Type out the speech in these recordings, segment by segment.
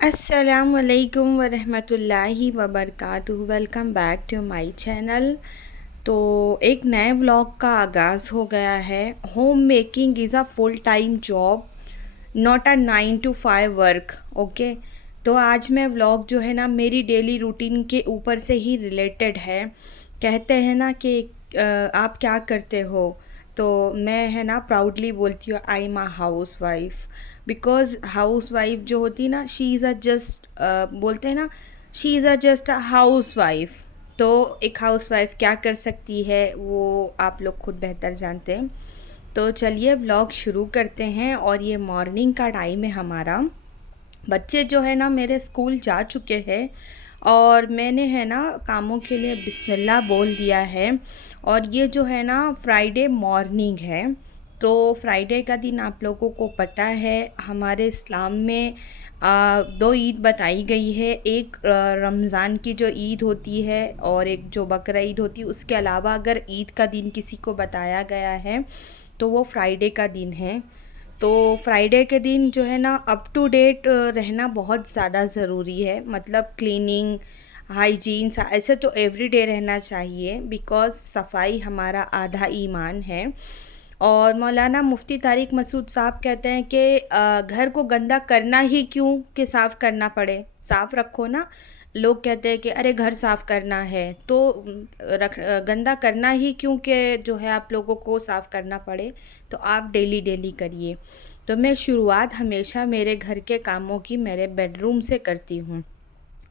अस्सलामुअलैकुम वरहमतुल्लाहि वबरकातुहू। Welcome back to my channel. तो एक नए व्लॉग का आगाज़ हो गया है। Home making is a full time job, not a 9 to 5 work. Okay, तो आज मैं व्लॉग जो है ना मेरी डेली रूटीन के ऊपर से ही रिलेटेड है। कहते हैं ना कि आप क्या करते हो, तो मैं है ना प्राउडली बोलती हूँ I am a house wife. Because house wife जो होती है ना, शी इज़ अ जस्ट, बोलते हैं ना, she is a just a house wife. तो एक हाउस वाइफ क्या कर सकती है वो आप लोग खुद बेहतर जानते हैं। तो चलिए व्लॉग शुरू करते हैं। और ये मॉर्निंग का टाइम है हमारा। बच्चे जो है ना मेरे स्कूल जा चुके हैं और मैंने है ना कामों के लिए बिस्मिल्लाह बोल दिया है। और ये जो है ना फ्राइडे मॉर्निंग है। तो फ्राइडे का दिन आप लोगों को पता है हमारे इस्लाम में दो ईद बताई गई है। एक रमज़ान की जो ईद होती है और एक जो बकरा ईद होती है। उसके अलावा अगर ईद का दिन किसी को बताया गया है तो वो फ्राइडे का दिन है। तो फ्राइडे के दिन जो है ना अप टू डेट रहना बहुत ज़्यादा ज़रूरी है। मतलब क्लीनिंग, हाइजीन ऐसे तो एवरीडे रहना चाहिए, बिकॉज़ सफाई हमारा आधा ईमान है। और मौलाना मुफ्ती तारिक मसूद साहब कहते हैं कि घर को गंदा करना ही क्यों कि साफ़ करना पड़े, साफ़ रखो ना। लोग कहते हैं कि अरे घर साफ़ करना है तो रख गंदा करना ही क्यों कि जो है आप लोगों को साफ़ करना पड़े। तो आप डेली डेली करिए। तो मैं शुरुआत हमेशा मेरे घर के कामों की मेरे बेडरूम से करती हूँ।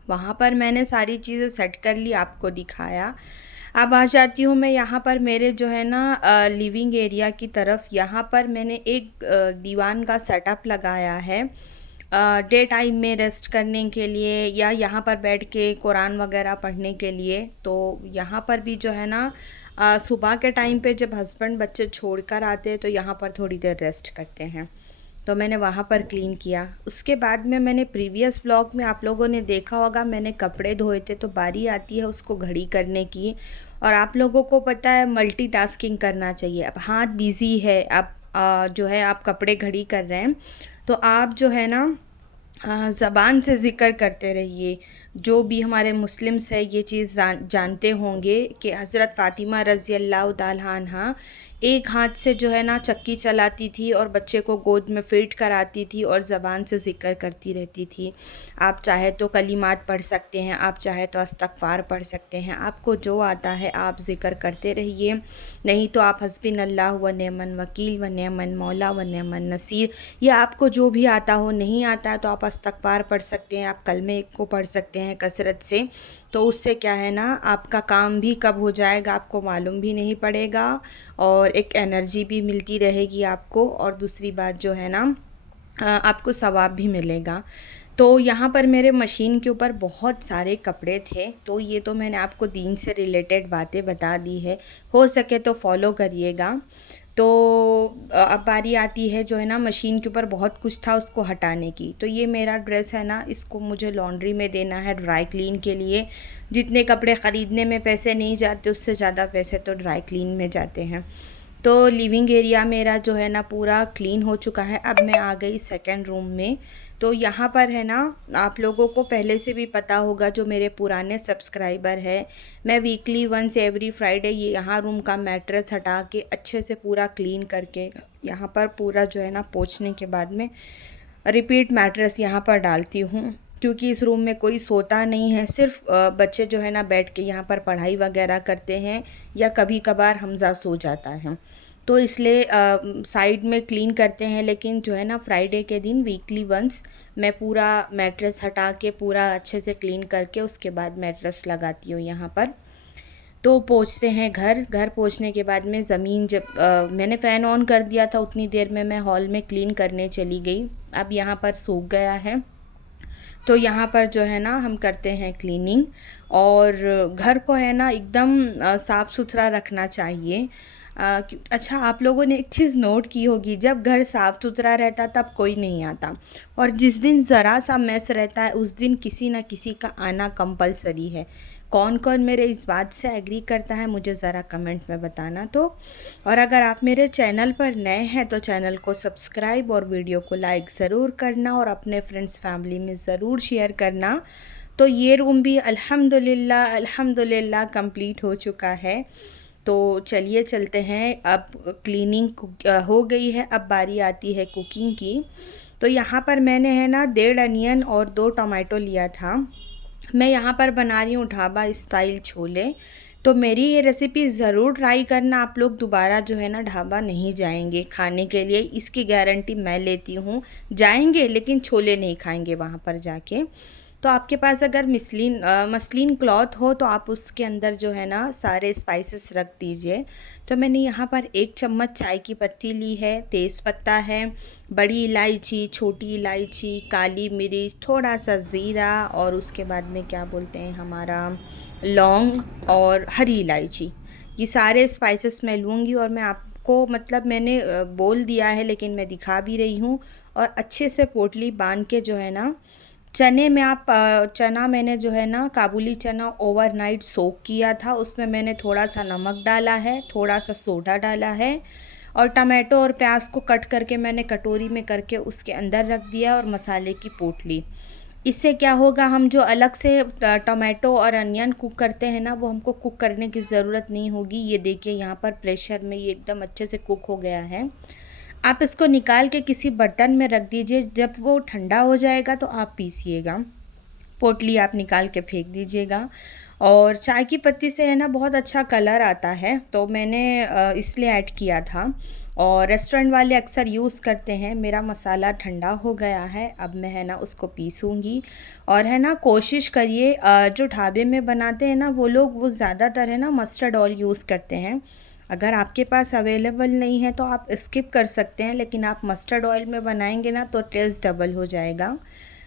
वहाँ पर मैंने सारी चीज़ें सेट कर ली, आपको दिखाया। अब आ जाती हूँ मैं यहाँ पर मेरे जो है ना लिविंग एरिया की तरफ। यहाँ पर मैंने एक दीवान का सेटअप लगाया है डे टाइम में रेस्ट करने के लिए, या यहाँ पर बैठ के कुरान वगैरह पढ़ने के लिए। तो यहाँ पर भी जो है ना सुबह के टाइम पे जब हस्बैंड बच्चे छोड़ कर आते हैं तो यहाँ पर थोड़ी देर रेस्ट करते हैं। तो मैंने वहाँ पर क्लीन किया। उसके बाद में मैंने प्रीवियस व्लॉग में आप लोगों ने देखा होगा मैंने कपड़े धोए थे। तो बारी आती है उसको घड़ी करने की। और आप लोगों को पता है मल्टीटास्किंग करना चाहिए। अब हाथ बिज़ी है, आप जो है आप कपड़े घड़ी कर रहे हैं तो आप जो है ना ज़बान से ज़िक्र करते रहिए। जो भी हमारे मुस्लिम्स है ये चीज़ जानते होंगे कि हज़रत फ़ातिमा रज़ी अल्लाह ताला अन्हा एक हाथ से जो है ना चक्की चलाती थी और बच्चे को गोद में फ़ीड कराती थी और ज़बान से ज़िक्र करती रहती थी। आप चाहे तो कलिमात पढ़ सकते हैं, आप चाहे तो इस्तग़फ़ार पढ़ सकते हैं, आपको जो आता है आप ज़िक्र करते रहिए। नहीं तो आप हस्बिनल्लाह व निअमल वकील व निअमल मौला व निअमल नसीर, या आपको जो भी आता हो। नहीं आता है तो आप इस्तग़फ़ार पढ़ सकते हैं, आप कलमे को पढ़ सकते हैं कसरत से। तो उससे क्या है ना आपका काम भी कब हो जाएगा आपको मालूम भी नहीं पड़ेगा और एक एनर्जी भी मिलती रहेगी आपको। और दूसरी बात जो है ना आपको सवाब भी मिलेगा। तो यहाँ पर मेरे मशीन के ऊपर बहुत सारे कपड़े थे। तो ये तो मैंने आपको दीन से रिलेटेड बातें बता दी है, हो सके तो फॉलो करिएगा। तो अब बारी आती है जो है ना मशीन के ऊपर बहुत कुछ था उसको हटाने की। तो ये मेरा ड्रेस है ना, इसको मुझे लॉन्ड्री में देना है ड्राई क्लीन के लिए। जितने कपड़े ख़रीदने में पैसे नहीं जाते उससे ज़्यादा पैसे तो ड्राई क्लीन में जाते हैं। तो लिविंग एरिया मेरा जो है ना पूरा क्लीन हो चुका है। अब मैं आ गई सेकंड रूम में। तो यहाँ पर है ना आप लोगों को पहले से भी पता होगा जो मेरे पुराने सब्सक्राइबर हैं, मैं वीकली वंस एवरी फ्राइडे ये यहाँ रूम का मैट्रेस हटा के अच्छे से पूरा क्लीन करके यहाँ पर पूरा जो है ना पोंछने के बाद में रिपीट मैट्रेस यहाँ पर डालती हूँ। क्योंकि इस रूम में कोई सोता नहीं है, सिर्फ बच्चे जो है ना बैठ के यहाँ पर पढ़ाई वगैरह करते हैं या कभी कभार हमज़ा सो जाता है। तो इसलिए साइड में क्लीन करते हैं। लेकिन जो है ना फ्राइडे के दिन वीकली वंस मैं पूरा मैट्रेस हटा के पूरा अच्छे से क्लीन करके उसके बाद मैट्रेस लगाती हूँ यहाँ पर। तो पोंछते हैं घर। घर पोंछने के बाद में ज़मीन जब मैंने फ़ैन ऑन कर दिया था उतनी देर में मैं हॉल में क्लीन करने चली गई। अब यहाँ पर सूख गया है तो यहाँ पर जो है ना हम करते हैं क्लीनिंग। और घर को है ना एकदम साफ़ सुथरा रखना चाहिए। अच्छा, आप लोगों ने एक चीज़ नोट की होगी, जब घर साफ़ सुथरा रहता तब कोई नहीं आता, और जिस दिन ज़रा सा मैस रहता है उस दिन किसी न किसी का आना कंपलसरी है। कौन कौन मेरे इस बात से एग्री करता है मुझे ज़रा कमेंट में बताना। तो और अगर आप मेरे चैनल पर नए हैं तो चैनल को सब्सक्राइब और वीडियो को लाइक ज़रूर करना और अपने फ्रेंड्स फैमिली में ज़रूर शेयर करना। तो ये रूम भी अल्हम्दुलिल्लाह कंप्लीट हो चुका है। तो चलिए चलते हैं, अब क्लीनिंग हो गई है, अब बारी आती है कुकिंग की। तो यहाँ पर मैंने है ना 1.5 अनियन और 2 टमाटो लिया था। मैं यहाँ पर बना रही हूँ ढाबा स्टाइल छोले। तो मेरी ये रेसिपी ज़रूर ट्राई करना, आप लोग दोबारा जो है ना ढाबा नहीं जाएंगे खाने के लिए, इसकी गारंटी मैं लेती हूँ। जाएंगे लेकिन छोले नहीं खाएंगे वहाँ पर जाके। तो आपके पास अगर मसलिन क्लॉथ हो तो आप उसके अंदर जो है ना सारे स्पाइसेस रख दीजिए। तो मैंने यहाँ पर 1 चम्मच चाय की पत्ती ली है, तेज़ पत्ता है, बड़ी इलायची, छोटी इलायची, काली मिर्च, थोड़ा सा ज़ीरा और उसके बाद में क्या बोलते हैं हमारा लौंग और हरी इलायची। ये सारे स्पाइसेस मैं लूँगी और मैं आपको मतलब मैंने बोल दिया है लेकिन मैं दिखा भी रही हूँ। और अच्छे से पोटली बांध के जो है ना चने में आप चना मैंने जो है ना काबुली चना ओवरनाइट सोक किया था, उसमें मैंने थोड़ा सा नमक डाला है, थोड़ा सा सोडा डाला है और टमाटो और प्याज को कट करके मैंने कटोरी में करके उसके अंदर रख दिया और मसाले की पोटली। इससे क्या होगा, हम जो अलग से टमाटो और अनियन कुक करते हैं ना वो हमको कुक करने की ज़रूरत नहीं होगी। ये देखिए यहाँ पर प्रेशर में ये एकदम अच्छे से कुक हो गया है। आप इसको निकाल के किसी बर्तन में रख दीजिए, जब वो ठंडा हो जाएगा तो आप पीसिएगा। पोटली आप निकाल के फेंक दीजिएगा। और चाय की पत्ती से है ना बहुत अच्छा कलर आता है, तो मैंने इसलिए ऐड किया था। और रेस्टोरेंट वाले अक्सर यूज़ करते हैं। मेरा मसाला ठंडा हो गया है, अब मैं है ना उसको पीसूँगी। और है ना कोशिश करिए, जो ढाबे में बनाते हैं ना वो लोग वो ज़्यादातर है ना मस्टर्ड ऑयल यूज़ करते हैं। अगर आपके पास अवेलेबल नहीं है तो आप स्किप कर सकते हैं, लेकिन आप मस्टर्ड ऑयल में बनाएंगे ना तो टेस्ट डबल हो जाएगा।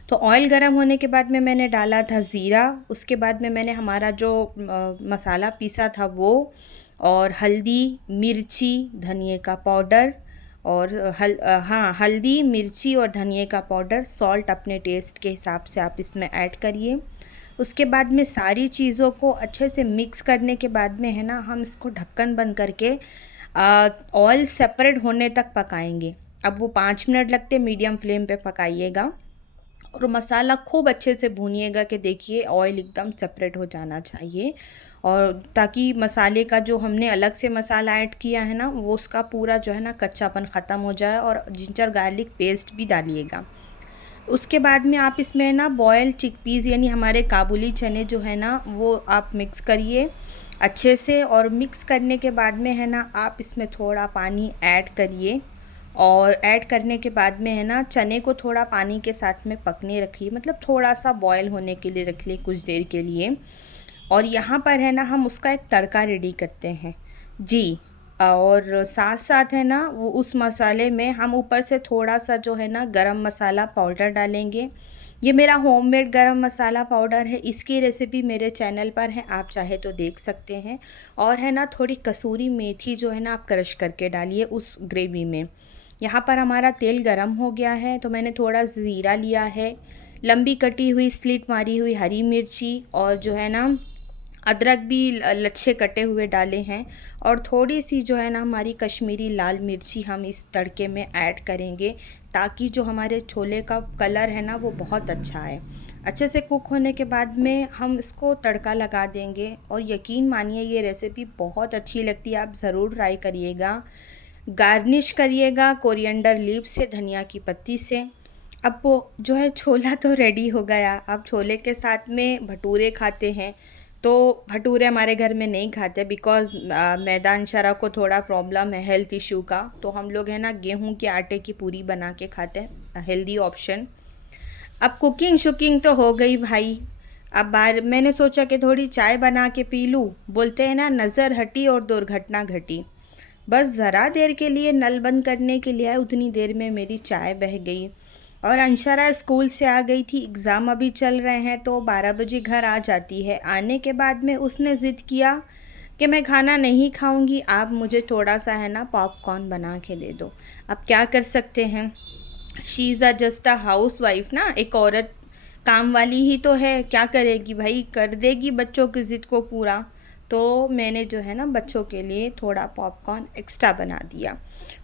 तो ऑयल गर्म होने के बाद में मैंने डाला था ज़ीरा, उसके बाद में मैंने हमारा जो मसाला पीसा था वो, और हल्दी, मिर्ची, धनिए का पाउडर और हल्दी, मिर्ची और धनिए का पाउडर, सॉल्ट अपने टेस्ट के हिसाब से आप इसमें ऐड करिए। उसके बाद में सारी चीज़ों को अच्छे से मिक्स करने के बाद में है ना हम इसको ढक्कन बंद करके ऑयल सेपरेट होने तक पकाएंगे। अब वो 5 मिनट लगते, मीडियम फ्लेम पे पकाइएगा और मसाला खूब अच्छे से भूनिएगा कि देखिए ऑयल एकदम सेपरेट हो जाना चाहिए। और ताकि मसाले का जो हमने अलग से मसाला ऐड किया है ना वो उसका पूरा जो है ना कच्चापन ख़त्म हो जाए। और जिंजर गार्लिक पेस्ट भी डालिएगा। उसके बाद में आप इसमें ना बॉयल चिकपीस यानी हमारे काबुली चने जो है ना वो आप मिक्स करिए अच्छे से। और मिक्स करने के बाद में है ना आप इसमें थोड़ा पानी ऐड करिए। और ऐड करने के बाद में है ना चने को थोड़ा पानी के साथ में पकने रखिए, मतलब थोड़ा सा बॉयल होने के लिए रख लिए कुछ देर के लिए। और यहाँ पर है ना हम उसका एक तड़का रेडी करते हैं जी। और साथ साथ है ना वो उस मसाले में हम ऊपर से थोड़ा सा जो है ना गरम मसाला पाउडर डालेंगे। ये मेरा होममेड गरम मसाला पाउडर है, इसकी रेसिपी मेरे चैनल पर है, आप चाहे तो देख सकते हैं। और है ना थोड़ी कसूरी मेथी जो है ना आप क्रश करके डालिए उस ग्रेवी में। यहाँ पर हमारा तेल गरम हो गया है तो मैंने थोड़ा ज़ीरा लिया है, लंबी कटी हुई स्लिट मारी हुई हरी मिर्ची और जो है ना अदरक भी लच्छे कटे हुए डाले हैं। और थोड़ी सी जो है ना हमारी कश्मीरी लाल मिर्ची हम इस तड़के में ऐड करेंगे ताकि जो हमारे छोले का कलर है ना वो बहुत अच्छा है। अच्छे से कुक होने के बाद में हम इसको तड़का लगा देंगे। और यकीन मानिए ये रेसिपी बहुत अच्छी लगती है, आप ज़रूर ट्राई करिएगा। गार्निश करिएगा कोरिएंडर लीव्स से, धनिया की पत्ती से। अब वो जो है छोला तो रेडी हो गया। अब छोले के साथ में भटूरे खाते हैं, तो भटूरे हमारे घर में नहीं खाते बिकॉज़ मैदान शरा को थोड़ा प्रॉब्लम है हेल्थ इशू का। तो हम लोग है ना गेहूं के आटे की पूरी बना के खाते हैं, हेल्दी ऑप्शन। अब कुकिंग शुकिंग तो हो गई भाई। अब बाहर मैंने सोचा कि थोड़ी चाय बना के पी लूँ। बोलते हैं ना नज़र हटी और दुर्घटना घटी। बस ज़रा देर के लिए नल बंद करने के लिए आए, उतनी देर में मेरी चाय बह गई। और अंशरा स्कूल से आ गई थी, एग्ज़ाम अभी चल रहे हैं तो 12 बजे घर आ जाती है। आने के बाद में उसने ज़िद किया कि मैं खाना नहीं खाऊंगी, आप मुझे थोड़ा सा है ना पॉपकॉर्न बना के दे दो। अब क्या कर सकते हैं, she is just a house wife ना, एक औरत काम वाली ही तो है, क्या करेगी भाई, कर देगी बच्चों की ज़िद को पूरा। तो मैंने जो है ना बच्चों के लिए थोड़ा पॉपकॉर्न एक्स्ट्रा बना दिया।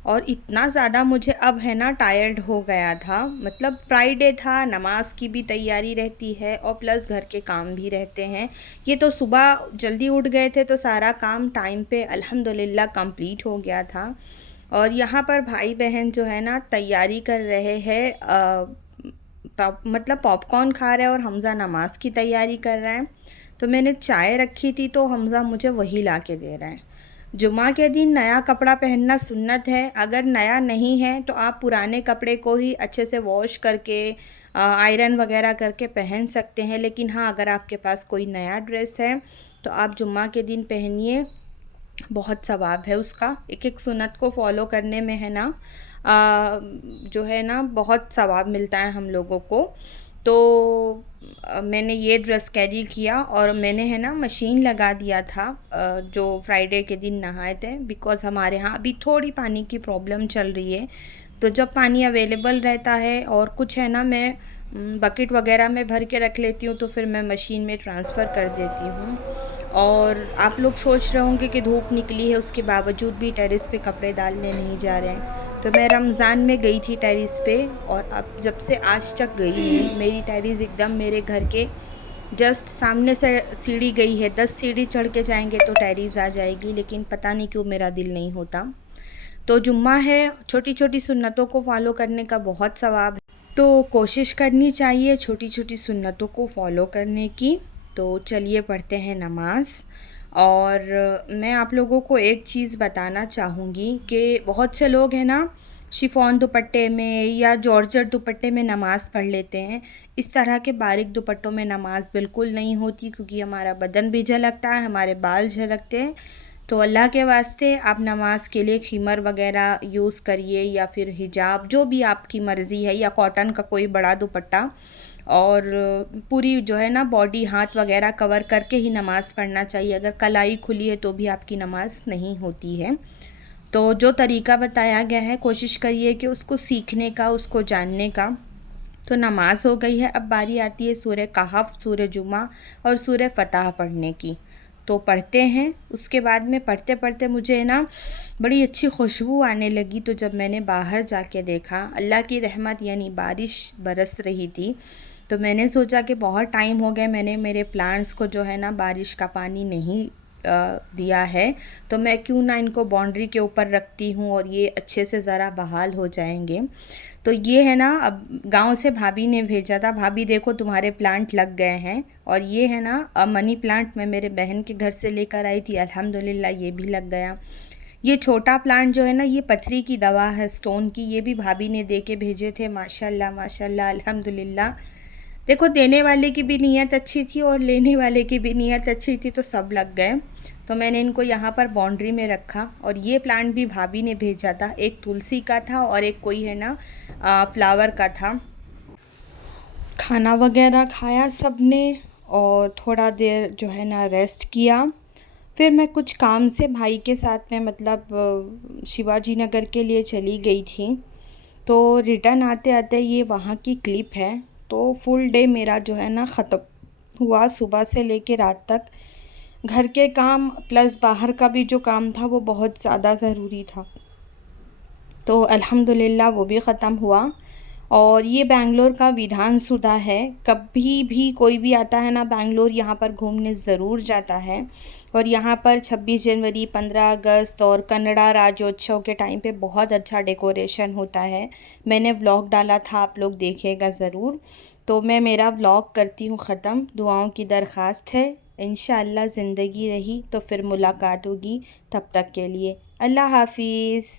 और इतना ज़्यादा मुझे अब है ना टायर्ड हो गया था, मतलब फ्राइडे था, नमाज की भी तैयारी रहती है और प्लस घर के काम भी रहते हैं। ये तो सुबह जल्दी उठ गए थे तो सारा काम टाइम पे अल्हम्दुलिल्लाह कंप्लीट हो गया था। और यहाँ पर भाई बहन जो है ना तैयारी कर रहे हैं, मतलब पॉपकॉर्न खा रहे हैं और हमज़ा नमाज़ की तैयारी कर रहा है। तो मैंने चाय रखी थी तो हमज़ा मुझे वही ला के दे रहा है। जुमा के दिन नया कपड़ा पहनना सुन्नत है, अगर नया नहीं है तो आप पुराने कपड़े को ही अच्छे से वॉश करके आयरन वगैरह करके पहन सकते हैं। लेकिन हाँ, अगर आपके पास कोई नया ड्रेस है तो आप जुम्मा के दिन पहनिए, बहुत सवाब है उसका। एक एक सुन्नत को फॉलो करने में है ना जो है ना बहुत सवाब मिलता है हम लोगों को। तो मैंने ये ड्रेस कैरी किया और मैंने है ना मशीन लगा दिया था जो फ्राइडे के दिन नहाए थे, बिकॉज़ हमारे यहाँ अभी थोड़ी पानी की प्रॉब्लम चल रही है। तो जब पानी अवेलेबल रहता है और कुछ है ना मैं बकेट वगैरह में भर के रख लेती हूँ तो फिर मैं मशीन में ट्रांसफ़र कर देती हूँ। और आप लोग सोच रहे होंगे कि धूप निकली है उसके बावजूद भी टेरेस पे कपड़े डालने नहीं जा रहे हैं। तो मैं रमज़ान में गई थी टेरेस पे और अब जब से आज तक गई नहीं। मेरी टेरेस एकदम मेरे घर के जस्ट सामने से सीढ़ी गई है, 10 सीढ़ी चढ़ के जाएंगे तो टेरेस आ जाएगी, लेकिन पता नहीं क्यों मेरा दिल नहीं होता। तो जुम्मा है, छोटी छोटी सुन्नतों को फॉलो करने का बहुत सवाब है, तो कोशिश करनी चाहिए छोटी छोटी सुन्नतों को फॉलो करने की। तो चलिए पढ़ते हैं नमाज़। और मैं आप लोगों को एक चीज़ बताना चाहूँगी कि बहुत से लोग हैं ना शिफॉन दुपट्टे में या जॉर्जेट दुपट्टे में नमाज़ पढ़ लेते हैं। इस तरह के बारीक दुपट्टों में नमाज़ बिल्कुल नहीं होती, क्योंकि हमारा बदन भी झलकता है, हमारे बाल झलकते हैं। तो अल्लाह के वास्ते आप नमाज के लिए खीमर वगैरह यूज़ करिए या फिर हिजाब, जो भी आपकी मर्ज़ी है, या कॉटन का कोई बड़ा दुपट्टा। और पूरी जो है ना बॉडी हाथ वगैरह कवर करके ही नमाज़ पढ़ना चाहिए। अगर कलाई खुली है तो भी आपकी नमाज़ नहीं होती है। तो जो तरीका बताया गया है कोशिश करिए कि उसको सीखने का, उसको जानने का। तो नमाज़ हो गई है, अब बारी आती है सूरह कहफ, सूरह जुमा और सूरह फतह पढ़ने की। तो पढ़ते हैं। उसके बाद में पढ़ते पढ़ते मुझे ना बड़ी अच्छी खुशबू आने लगी। तो जब मैंने बाहर जाके देखा, अल्लाह की रहमत यानी बारिश बरस रही थी। तो मैंने सोचा कि बहुत टाइम हो गया मैंने मेरे प्लांट्स को जो है ना बारिश का पानी नहीं दिया है, तो मैं क्यों ना इनको बाउंड्री के ऊपर रखती हूँ और ये अच्छे से ज़रा बहाल हो जाएंगे। तो ये है ना, अब गांव से भाभी ने भेजा था, भाभी देखो तुम्हारे प्लांट लग गए हैं। और ये है ना मनी प्लांट मैं मेरे बहन के घर से लेकर आई थी, अल्हम्दुलिल्लाह ये भी लग गया। ये छोटा प्लांट जो है ना, ये पथरी की दवा है, स्टोन की, ये भी भाभी ने दे के भेजे थे। माशाल्लाह माशाल्लाह अल्हम्दुलिल्लाह। देखो, देने वाले की भी नीयत अच्छी थी और लेने वाले की भी नीयत अच्छी थी, तो सब लग गए। तो मैंने इनको यहाँ पर बाउंड्री में रखा। और ये प्लांट भी भाभी ने भेजा था, एक तुलसी का था और एक कोई है ना फ्लावर का था। खाना वगैरह खाया सब ने और थोड़ा देर जो है ना रेस्ट किया। फिर मैं कुछ काम से भाई के साथ में मतलब शिवाजी नगर के लिए चली गई थी। तो रिटर्न आते आते ये वहाँ की क्लिप है। तो फुल डे मेरा जो है ना ख़त्म हुआ, सुबह से लेके रात तक। घर के काम प्लस बाहर का भी जो काम था वो बहुत ज़्यादा ज़रूरी था, तो अल्हम्दुलिल्लाह वो भी ख़त्म हुआ। और ये बेंगलोर का विधान सुधा है, कभी भी कोई भी आता है ना बेंगलोर, यहाँ पर घूमने ज़रूर जाता है। और यहाँ पर 26 जनवरी, 15 अगस्त और कन्नड़ा राज्योत्सव के टाइम पे बहुत अच्छा डेकोरेशन होता है। मैंने व्लॉग डाला था, आप लोग देखिएगा ज़रूर। तो मैं मेरा व्लॉग करती हूँ ख़त्म। दुआओं की दरख्वास्त है, इंशाअल्लाह ज़िंदगी रही तो फिर मुलाकात होगी। तब तक के लिए अल्लाह हाफ़िज़।